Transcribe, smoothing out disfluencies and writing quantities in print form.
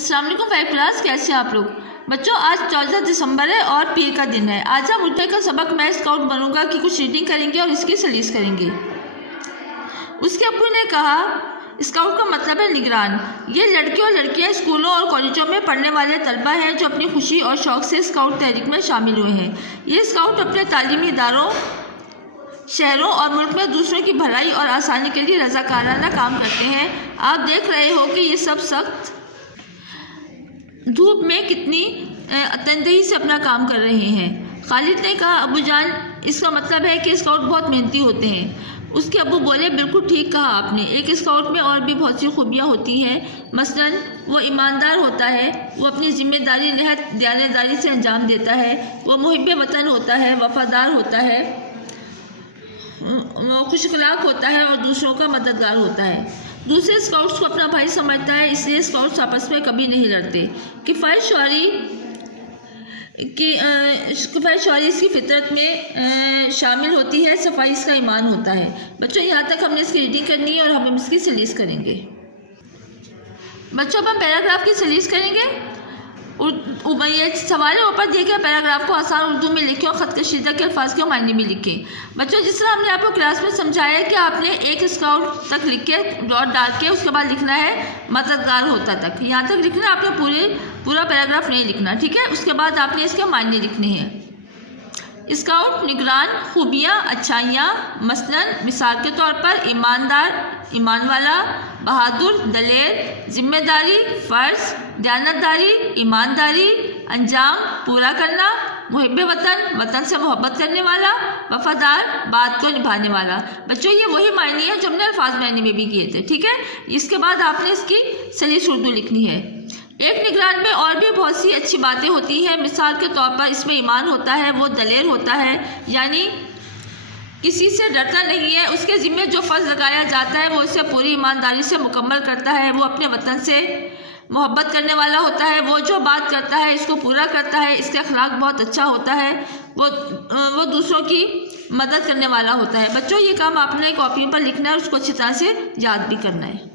السلام علیکم Feb class, کیسے ہیں آپ لوگ بچوں؟ آج 14 دسمبر ہے اور پیر کا دن ہے۔ آج ہم اٹھنے کا سبق میں اسکاؤٹ بنوں گا کہ کچھ ریڈنگ کریں گے اور اس کی سلیس کریں گے۔ اس کے ابو نے کہا اسکاؤٹ کا مطلب ہے نگران۔ یہ لڑکے اور لڑکیاں اسکولوں اور کالجوں میں پڑھنے والے طلبہ ہیں جو اپنی خوشی اور شوق سے اسکاؤٹ تحریک میں شامل ہوئے ہیں۔ یہ اسکاؤٹ اپنے تعلیمی اداروں، شہروں اور ملک میں دوسروں کی بھلائی اور آسانی کے لیے رضاکارانہ کام کرتے ہیں۔ آپ دیکھ رہے ہو کہ یہ سب سخت دھوپ میں کتنی تندہی سے اپنا کام کر رہے ہیں۔ خالد نے کہا ابو جان، اس کا مطلب ہے کہ اسکاؤٹ بہت محنتی ہوتے ہیں۔ اس کے ابو بولے بالکل ٹھیک کہا آپ نے، ایک اسکاؤٹ میں اور بھی بہت سی خوبیاں ہوتی ہیں۔ مثلاً وہ ایماندار ہوتا ہے، وہ اپنی ذمہ داری نہایت دیانتداری سے انجام دیتا ہے، وہ محب وطن ہوتا ہے، وفادار ہوتا ہے، وہ خوش اخلاق ہوتا ہے اور دوسروں کا مددگار ہوتا ہے۔ دوسرے اسکاؤٹس کو اپنا بھائی سمجھتا ہے، اس لیے اسکاؤٹس آپس میں کبھی نہیں لڑتے۔ کفایت شعاری اس کی فطرت میں شامل ہوتی ہے، صفائی اس کا ایمان ہوتا ہے۔ بچوں یہاں تک ہم نے اس کی ریڈنگ کرنی ہے اور ہم اس کی سلیس کریں گے۔ بچوں اب ہم پیراگراف کی سلیس کریں گے۔ یہ سوال ہے اوپر دیے گئے پیراگراف کو آسان اردو میں لکھیں اور خط کشیدہ کے الفاظ کے معنی بھی لکھیں۔ بچوں جس طرح ہم نے آپ کو کلاس میں سمجھایا ہے کہ آپ نے ایک اسکاؤٹ تک لکھ کے ڈاٹ ڈال کے اس کے بعد لکھنا ہے مددگار ہوتا تک، یہاں تک لکھنا ہے، آپ نے پورا پیراگراف نہیں لکھنا، ٹھیک ہے؟ اس کے بعد آپ نے اس کے معنی لکھنے ہیں۔ اسکاؤٹ نگران، خوبیاں، اچھائیاں، مثلاً مثال کے طور پر ایماندار، ایمان والا، بہادر، دلیر، ذمہ داری، فرض، دیانتداری، ایمانداری، انجام، پورا کرنا، محب وطن، وطن سے محبت کرنے والا، وفادار، بات کو نبھانے والا۔ بچوں یہ وہی معنی ہے جو ہم نے الفاظ معنی میں بھی کیے تھے، ٹھیک ہے؟ اس کے بعد آپ نے اس کی سلیس اردو لکھنی ہے۔ ایک نگران میں اور بھی بہت سی اچھی باتیں ہوتی ہیں۔ مثال کے طور پر اس میں ایمان ہوتا ہے، وہ دلیر ہوتا ہے، یعنی کسی سے ڈرتا نہیں ہے، اس کے ذمہ جو فرض لگایا جاتا ہے وہ اسے پوری ایمانداری سے مکمل کرتا ہے، وہ اپنے وطن سے محبت کرنے والا ہوتا ہے، وہ جو بات کرتا ہے اس کو پورا کرتا ہے، اس کا اخلاق بہت اچھا ہوتا ہے، وہ دوسروں کی مدد کرنے والا ہوتا ہے۔ بچوں یہ کام آپ نے کاپی پر لکھنا ہے اور اس کو اچھی طرح سے یاد بھی کرنا ہے۔